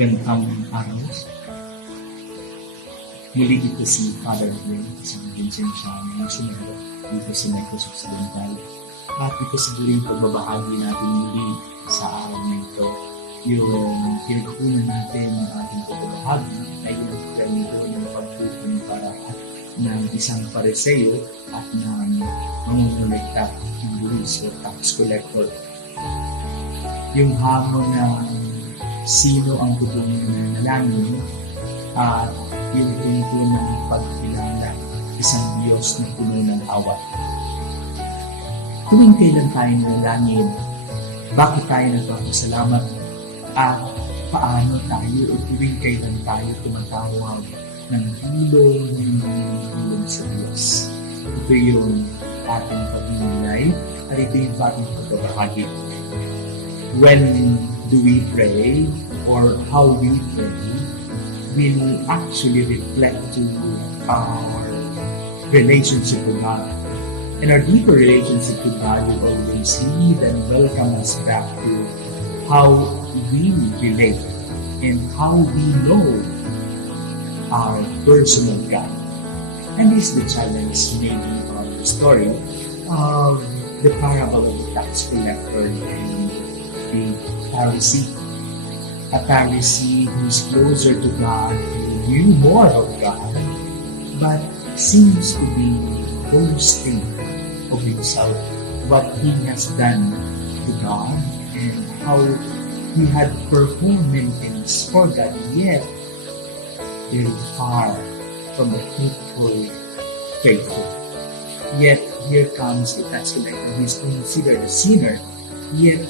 Magandang araw. Muli dito si Father Glenn, isang Vincentiano na sumunod dito sa Negros Occidental. At ito siguro yung pagbabahagi natin muli sa araw na ito. Yung pinagkukunan natin ng ating pagbabahagi ay yung ganito ng pagtutun para ng isang pareseyo at ng mangungulekta ng buwis o tax collector. Yung hamon na sino ang tutulong na nalangin at yung punto ng pagkilala isang Diyos na puno ng awa. Tuwing kailan tayo nalangin, bakit tayo nagpapasalamat at paano tayo o tuwing kailan tayo tumatawag ng tulong ng sa Diyos. Ito yung ating pag-inilay at ito yung ating pagbabahagi. When do we pray or how we pray will actually reflect to our relationship with God. And our deeper relationship with God will always lead and welcome us back to how we relate and how we know our personal God. And this is the challenge maybe of the story of the parable of the tax collector and the Pharisee. A Pharisee who is closer to God, who knew more of God, but seems to be boasting of himself, what he has done to God, and how he had performed many things for God, yet very far from the faithful. Yet here comes the tax collector who is considered a sinner, yet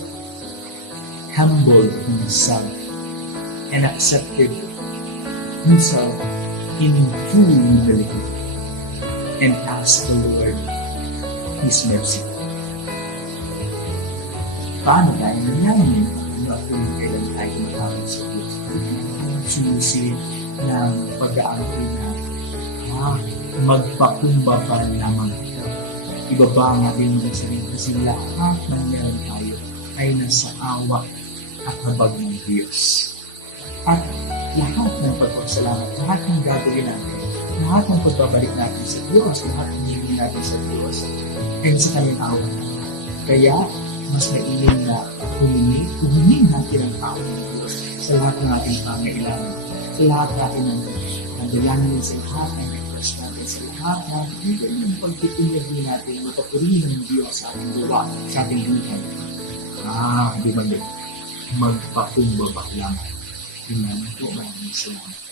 humbled himself and accepted himself in true humility and asked the Lord His mercy. Paano tayo nangyayari? Ano at kung kailan tayo matawag sa Diyos? Ang susi ng pag-aantay na magpakumbaba lamang ito. Ibaba ang ating dasalin kasi lahat ng meron tayo ay nasa awa at habag ng Diyos. At lahat ng pagpapasalamat, lahat ng gagawin natin, lahat ng pagbabalik natin sa Diyos, lahat ng hingin natin sa Diyos, ay sa kanyang awa. Kaya, mas mainim na humingi natin ang awa ng Diyos sa lahat ng ating pangailangan, sa lahat natin ng dalangin, sa lahat ng request natin, sa lahat ng yung pagtitinagin natin, mapapurihin ng Diyos sa ating gawa, sa ating buhay. Di ba yun? Magpakumbaba lang. Tingnan po, maraming salamat.